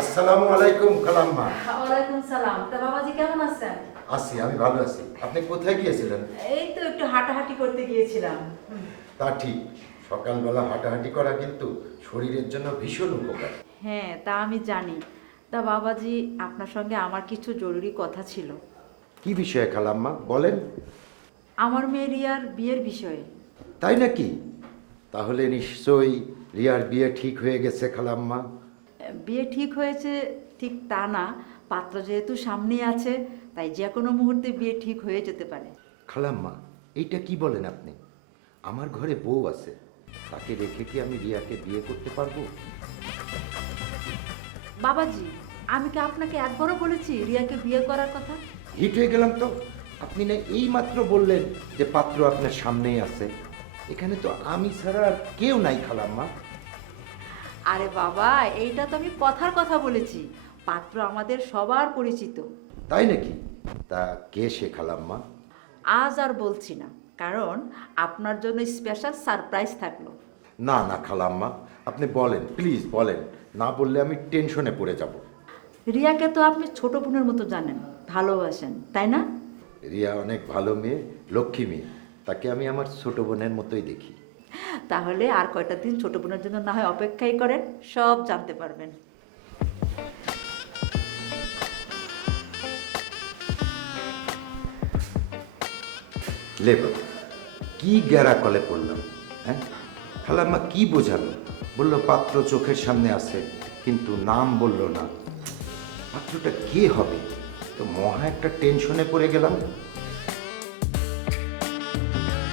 আসসালামু আলাইকুম খালাম্মা। ওয়ালাইকুম সালাম। তা বাবাজি কেমন আছেন? আছি, আমি ভালো আছি। আপনি কোথায় গিয়েছিলেন? এই তো একটু হাঁটাহাঁটি করতে গিয়েছিলাম। তা ঠিক, সকালবেলা হাঁটাহাঁটি করা কিন্তু শরীরের জন্য ভীষণ উপকার। হ্যাঁ, তা আমি জানি। তা বাবাজি, আপনার সঙ্গে আমার কিছু জরুরি কথা ছিল। কি বিষয়ে খালাম্মা বলেন? আমার মেয়ে রিয়ার বিয়ের বিষয়ে। তাই নাকি? তাহলে নিশ্চয়ই রিয়ার বিয়ে ঠিক হয়ে গেছে খালাম্মা। বিয়ে ঠিক হয়েছে ঠিক তা না, পাত্র যেহেতু সামনেই আছে তাই যে কোনো মুহূর্তে বিয়ে ঠিক হয়ে যেতে পারে। খালাম্মা, এইটা কি বলেন আপনি? আমার ঘরে বউ আছে, তাকে রেখে কি আমি রিয়াকে বিয়ে করতে পারবো? বাবাজি, আমি কি আপনাকে একবারও বলেছি রিয়াকে বিয়ে করার কথা? হিট হয়ে গেলাম তো। আপনি না এই মাত্র বললেন যে পাত্র আপনার সামনেই আছে। এখানে তো আমি ছাড়া আর কেউ নাই খালাম্মা। আরে বাবা, এইটা তো আমি কথার কথা বলেছি। পাত্র আমাদের সবার পরিচিত। তাই নাকি? তা কে সে খালাম্মা? আজ আর বলছি না, কারণ আপনার জন্য স্পেশাল সারপ্রাইজ থাকলো। না না খালাম্মা, আপনি বলেন, প্লিজ বলেন। না বললে আমি টেনশনে পড়ে যাব। রিয়াকে তো আপনি ছোট বোনের মতো জানেন, ভালোবাসেন, তাই না? রিয়া অনেক ভালো মেয়ে, লক্ষ্মী মেয়ে। তাকে আমি আমার ছোট বোনের মতোই দেখি। তাহলে আর কয়টা দিন ছোট বোনের জন্য না হয় অপেক্ষাই করেন, সব জানতে পারবেন। লেবার, কি গ্যারা কলে পড়লাম? হ্যাঁ, খালাম্মা কি বোঝালো? বলল পাত্র চোখের সামনে আছে, কিন্তু নাম বলল না। পাত্রটা কে হবে? তো মহা একটা টেনশনে পড়ে গেলাম।